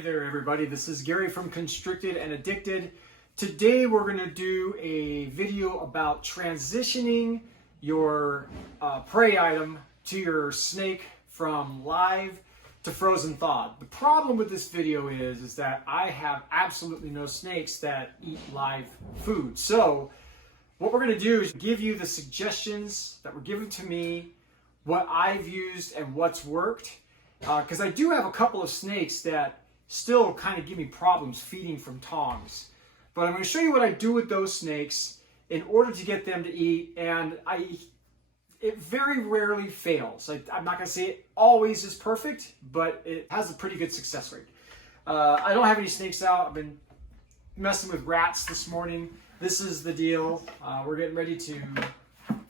Hey there everybody, this is Gary from Constricted and Addicted. Today we're going to do a video about transitioning your prey item to your snake from live to frozen thawed. The problem with this video is that I have absolutely no snakes that eat live food. So what we're going to do is give you the suggestions that were given to me, what I've used and what's worked. Because I do have a couple of snakes that still kind of give me problems feeding from tongs. But I'm going to show you what I do with those snakes in order to get them to eat, and it very rarely fails. I'm not going to say it always is perfect, but it has a pretty good success rate. I don't have any snakes out. I've been messing with rats this morning. This is the deal. We're getting ready to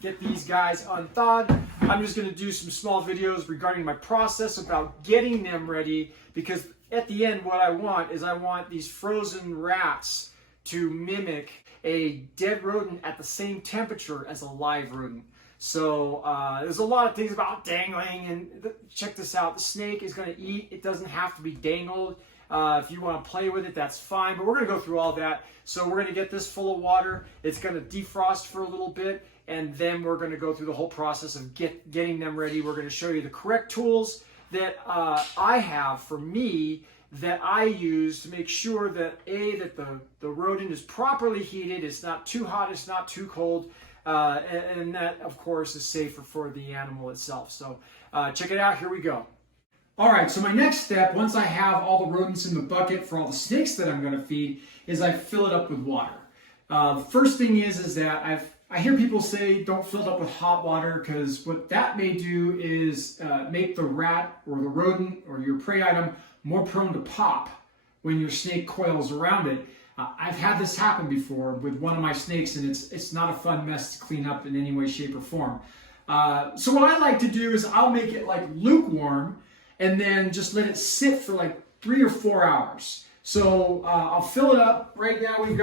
get these guys unthawed. I'm just going to do some small videos regarding my process about getting them ready, because at the end what I want these frozen rats to mimic a dead rodent at the same temperature as a live rodent. So there's a lot of things about dangling, and check this out. The snake is going to eat. It doesn't have to be dangled. If you want to play with it, that's fine, but we're going to go through all that. So we're going to get this full of water. It's going to defrost for a little bit, and then we're going to go through the whole process of getting them ready. We're going to show you the correct tools that I have for me that I use to make sure that that the rodent is properly heated, it's not too hot, it's not too cold, and that of course is safer for the animal itself. So check it out, here we go. All right, so my next step, once I have all the rodents in the bucket for all the snakes that I'm going to feed, is I fill it up with water. The first thing is that I hear people say don't fill it up with hot water, because what that may do is make the rat or the rodent or your prey item more prone to pop when your snake coils around it. I've had this happen before with one of my snakes, and it's not a fun mess to clean up in any way, shape, or form. So what I like to do is I'll make it like lukewarm, and then just let it sit for like 3 or 4 hours. So I'll fill it up. Right now we've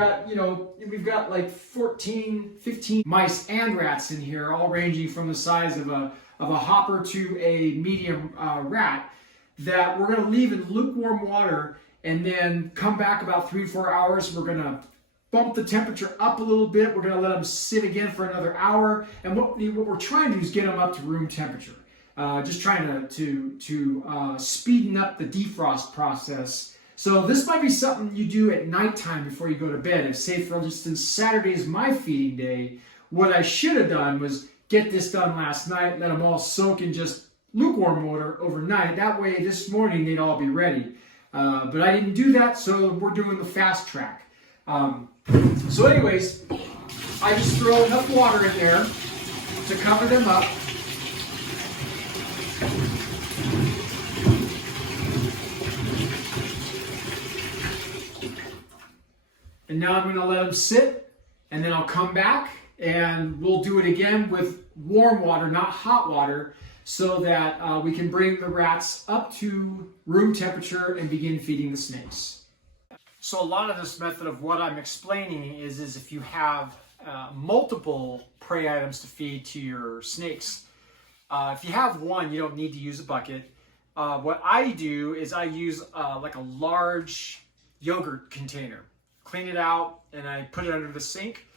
got like 14, 15 mice and rats in here, all ranging from the size of a hopper to a medium rat, that we're going to leave in lukewarm water, and then come back about 3 or 4 hours. We're going to bump the temperature up a little bit. We're going to let them sit again for another hour, and what we're trying to do is get them up to room temperature. Just trying to speeden up the defrost process. So this might be something you do at nighttime before you go to bed. If, say, for instance, Saturday is my feeding day, what I should have done was get this done last night, let them all soak in just lukewarm water overnight. That way, this morning, they'd all be ready. But I didn't do that, so we're doing the fast track. So anyways, I just throw enough water in there to cover them up. And now I'm going to let them sit, and then I'll come back and we'll do it again with warm water, not hot water, so that we can bring the rats up to room temperature and begin feeding the snakes. So a lot of this method of what I'm explaining is if you have multiple prey items to feed to your snakes. If you have one, you don't need to use a bucket. What I do is I use like a large yogurt container. Clean it out, and I put it under the sink.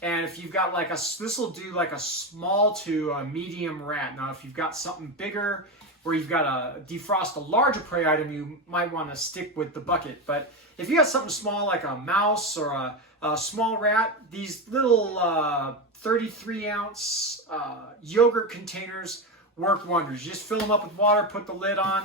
And if you've got like this will do like a small to a medium rat. Now, if you've got something bigger, where you've got to defrost a larger prey item, you might want to stick with the bucket. But if you got something small like a mouse or a small rat, these little 33-ounce yogurt containers work wonders. You just fill them up with water, put the lid on,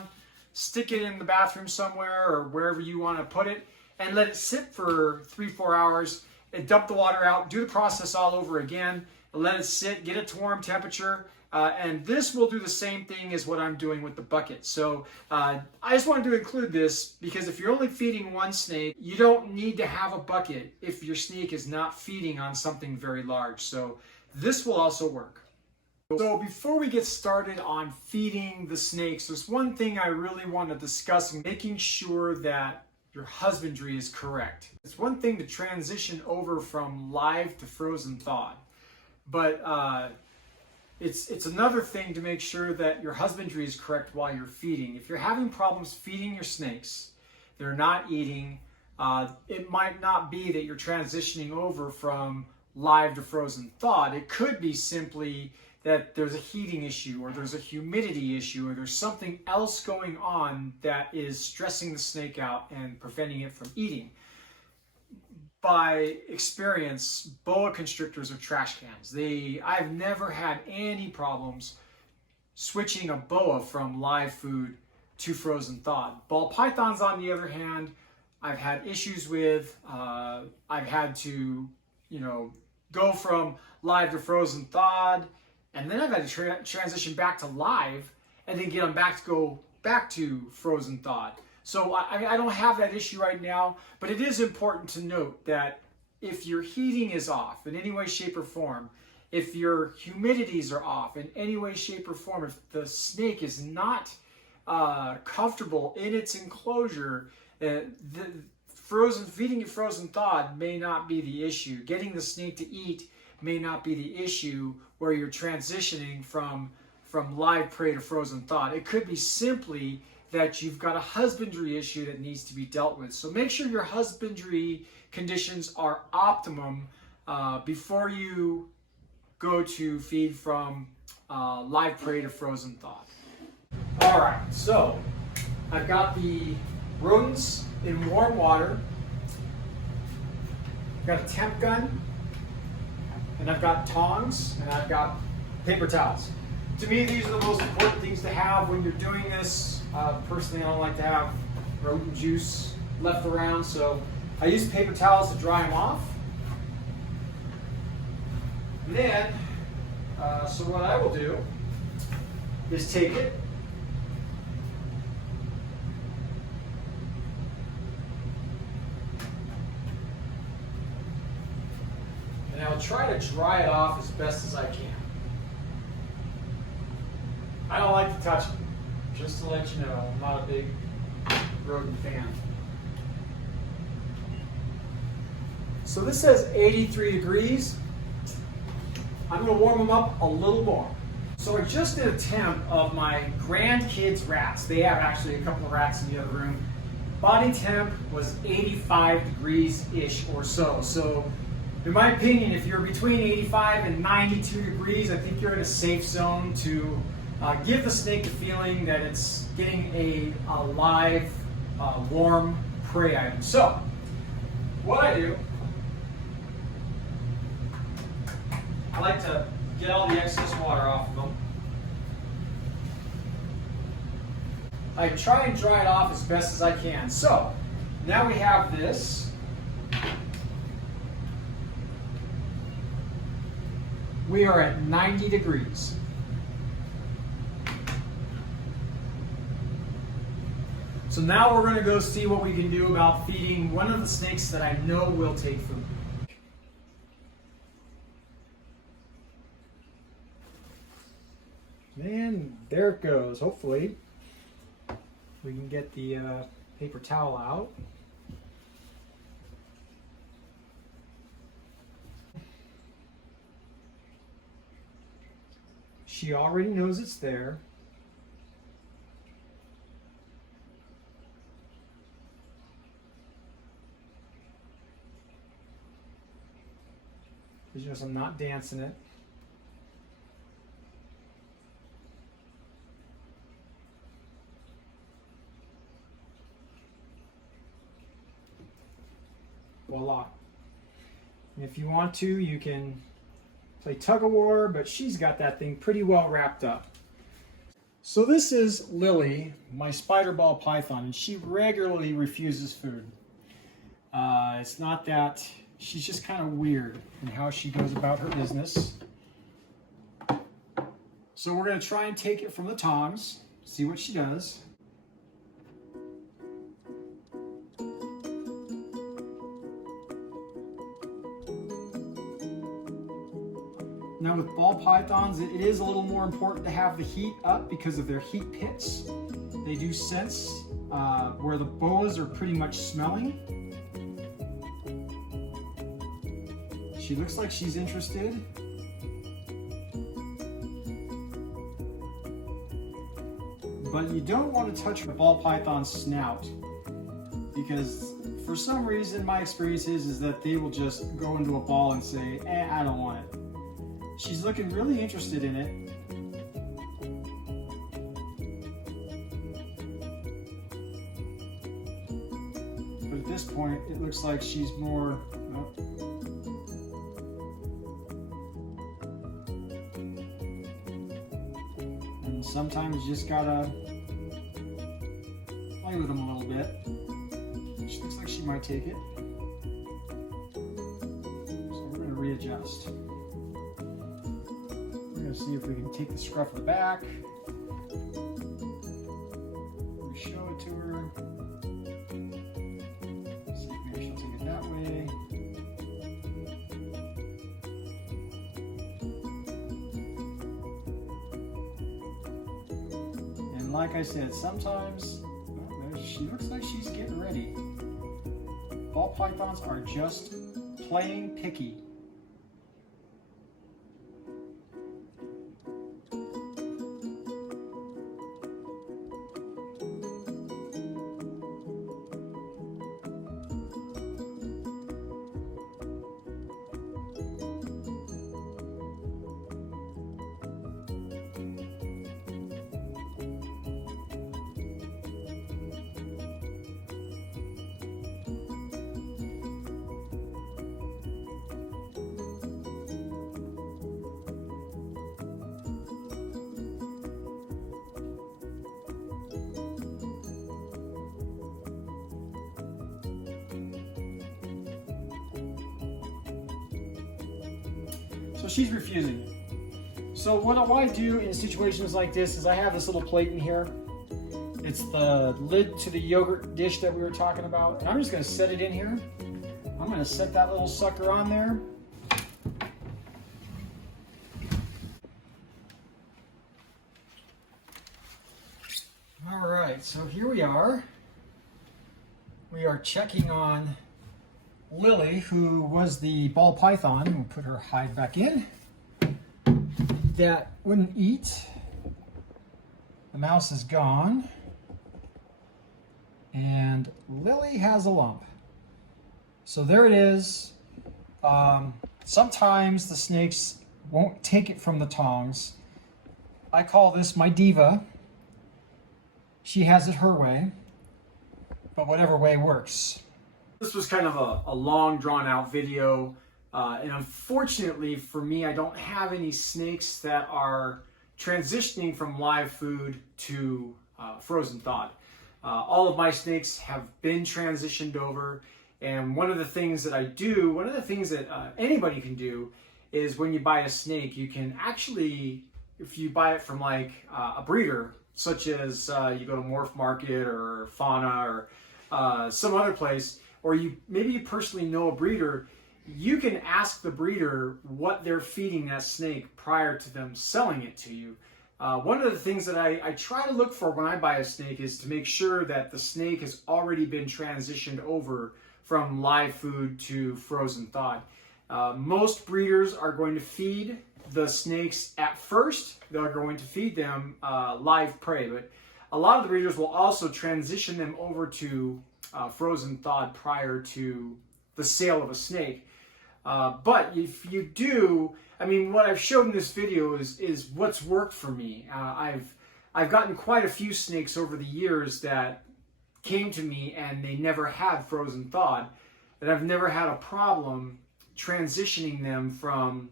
stick it in the bathroom somewhere or wherever you want to put it, and let it sit for 3-4 hours, and dump the water out, do the process all over again, let it sit, get it to warm temperature, and this will do the same thing as what I'm doing with the bucket. So I just wanted to include this because if you're only feeding one snake, you don't need to have a bucket if your snake is not feeding on something very large. So this will also work. So before we get started on feeding the snakes, there's one thing I really want to discuss, making sure that your husbandry is correct. It's one thing to transition over from live to frozen thawed, but it's another thing to make sure that your husbandry is correct while you're feeding. If you're having problems feeding your snakes, they're not eating. It might not be that you're transitioning over from live to frozen thawed. It could be simply that there's a heating issue, or there's a humidity issue, or there's something else going on that is stressing the snake out and preventing it from eating. By experience, boa constrictors are trash cans. I've never had any problems switching a boa from live food to frozen thawed. Ball pythons, on the other hand, I've had issues with. I've had to, go from live to frozen thawed, and then I've had to transition back to live, and then get them go back to frozen thawed. So I don't have that issue right now, but it is important to note that if your heating is off in any way, shape, or form, if your humidities are off in any way, shape, or form, if the snake is not comfortable in its enclosure, feeding it frozen thawed may not be the issue. Getting the snake to eat may not be the issue where you're transitioning from live prey to frozen thawed. It could be simply that you've got a husbandry issue that needs to be dealt with. So make sure your husbandry conditions are optimum before you go to feed from live prey to frozen thawed. All right, so I've got the rodents in warm water. I've got a temp gun, and I've got tongs, and I've got paper towels. To me, these are the most important things to have when you're doing this. Personally, I don't like to have rodent juice left around, so I use paper towels to dry them off. And then, so what I will do is take it, and I'll try to dry it off as best as I can. I don't like to touch it, just to let you know, I'm not a big rodent fan. So this says 83 degrees. I'm going to warm them up a little more. So I just did a temp of my grandkids' rats. They have actually a couple of rats in the other room. Body temp was 85 degrees-ish or so. So in my opinion, if you're between 85 and 92 degrees, I think you're in a safe zone to give the snake the feeling that it's getting a live, warm prey item. So what I do, I like to get all the excess water off of them. I try and dry it off as best as I can. So now we have this. We are at 90 degrees. So now we're going to go see what we can do about feeding one of the snakes that I know will take food. And there it goes. Hopefully we can get the paper towel out. She already knows it's there. She knows I'm not dancing it. Voila. And if you want to, you can play tug of war, but she's got that thing pretty well wrapped up. So this is Lily, my spider ball python, and she regularly refuses food. It's not that, she's just kind of weird in how she goes about her business. So we're going to try and take it from the tongs, see what she does. Now with ball pythons, it is a little more important to have the heat up because of their heat pits. They do sense where the boas are pretty much smelling. She looks like she's interested. But you don't want to touch the ball python's snout. because for some reason my experience is that they will just go into a ball and say, I don't want it. She's looking really interested in it. But at this point, it looks like she's more... And sometimes you just gotta play with them a little bit. She looks like she might take it. So we're gonna readjust. We're gonna see if we can take the scruff of the back. We show it to her. See if maybe she'll take it that way. And like I said, sometimes she looks like she's getting ready. Ball pythons are just plain picky. So she's refusing. So what I do in situations like this is I have this little plate in here. It's the lid to the yogurt dish that we were talking about. And I'm just gonna set it in here. I'm gonna set that little sucker on there. All right, so here we are. We are checking on Lily, who was the ball python. We'll put her hide back in. That wouldn't eat. The mouse is gone. And Lily has a lump. So there it is. Sometimes the snakes won't take it from the tongs. I call this my diva. She has it her way, but whatever way works. This was kind of a long, drawn-out video, and unfortunately for me, I don't have any snakes that are transitioning from live food to frozen thawed. All of my snakes have been transitioned over, and one of the things that I do, one of the things that anybody can do, is when you buy a snake, you can actually, if you buy it from like a breeder, such as you go to Morph Market or Fauna or some other place, or maybe you personally know a breeder, you can ask the breeder what they're feeding that snake prior to them selling it to you. One of the things that I try to look for when I buy a snake is to make sure that the snake has already been transitioned over from live food to frozen thawed. Most breeders are going to feed the snakes at first. They're going to feed them live prey, but a lot of the breeders will also transition them over to frozen thawed prior to the sale of a snake. But if you do, I mean, what I've showed in this video is what's worked for me. I've gotten quite a few snakes over the years that came to me and they never had frozen thawed, and I've never had a problem transitioning them from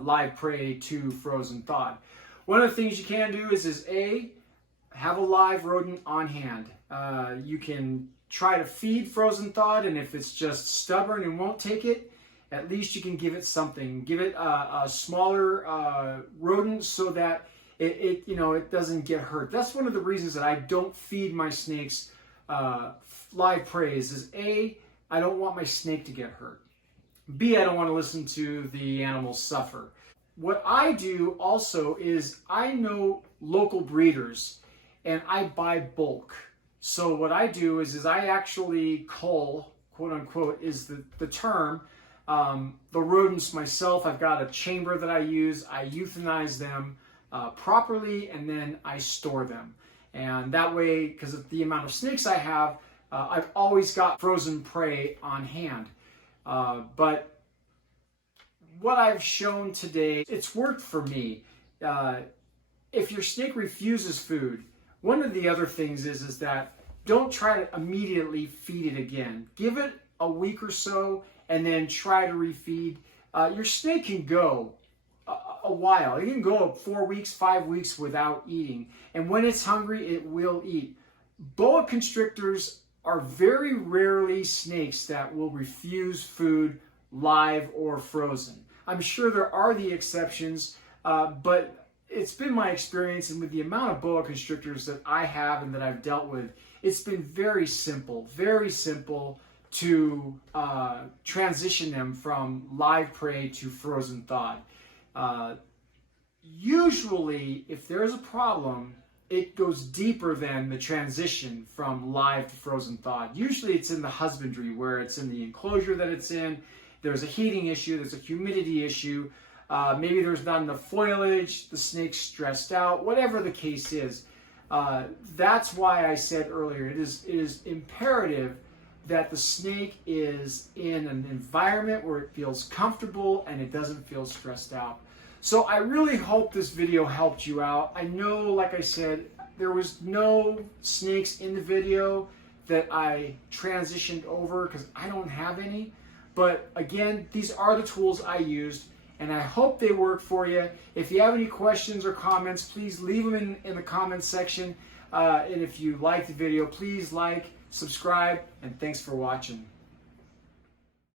live prey to frozen thawed. One of the things you can do is A, have a live rodent on hand. You can try to feed frozen thawed, and if it's just stubborn and won't take it, at least you can give it something. Give it a smaller rodent so that it doesn't get hurt. That's one of the reasons that I don't feed my snakes live prey is A, I don't want my snake to get hurt. B, I don't want to listen to the animals suffer. What I do also is I know local breeders and I buy bulk. So what I do is I actually cull, quote unquote, is the term, the rodents myself. I've got a chamber that I use. I euthanize them properly, and then I store them. And that way, because of the amount of snakes I have, I've always got frozen prey on hand. But what I've shown today, it's worked for me. If your snake refuses food, one of the other things is that don't try to immediately feed it again. Give it a week or so and then try to refeed. Your snake can go a while. It can go 4 weeks, 5 weeks without eating. And when it's hungry, it will eat. Boa constrictors are very rarely snakes that will refuse food live or frozen. I'm sure there are the exceptions, but it's been my experience, and with the amount of boa constrictors that I have and that I've dealt with, it's been very simple to transition them from live prey to frozen thawed. Usually, if there's a problem, it goes deeper than the transition from live to frozen thawed. Usually it's in the husbandry, where it's in the enclosure that it's in. There's a heating issue, there's a humidity issue, maybe there's not enough foliage, the snake's stressed out, whatever the case is. That's why I said earlier, it is imperative that the snake is in an environment where it feels comfortable and it doesn't feel stressed out. So I really hope this video helped you out. I know, like I said, there was no snakes in the video that I transitioned over because I don't have any. But again, these are the tools I used, and I hope they work for you. If you have any questions or comments, please leave them in the comments section. And if you like the video, please like, subscribe, and thanks for watching.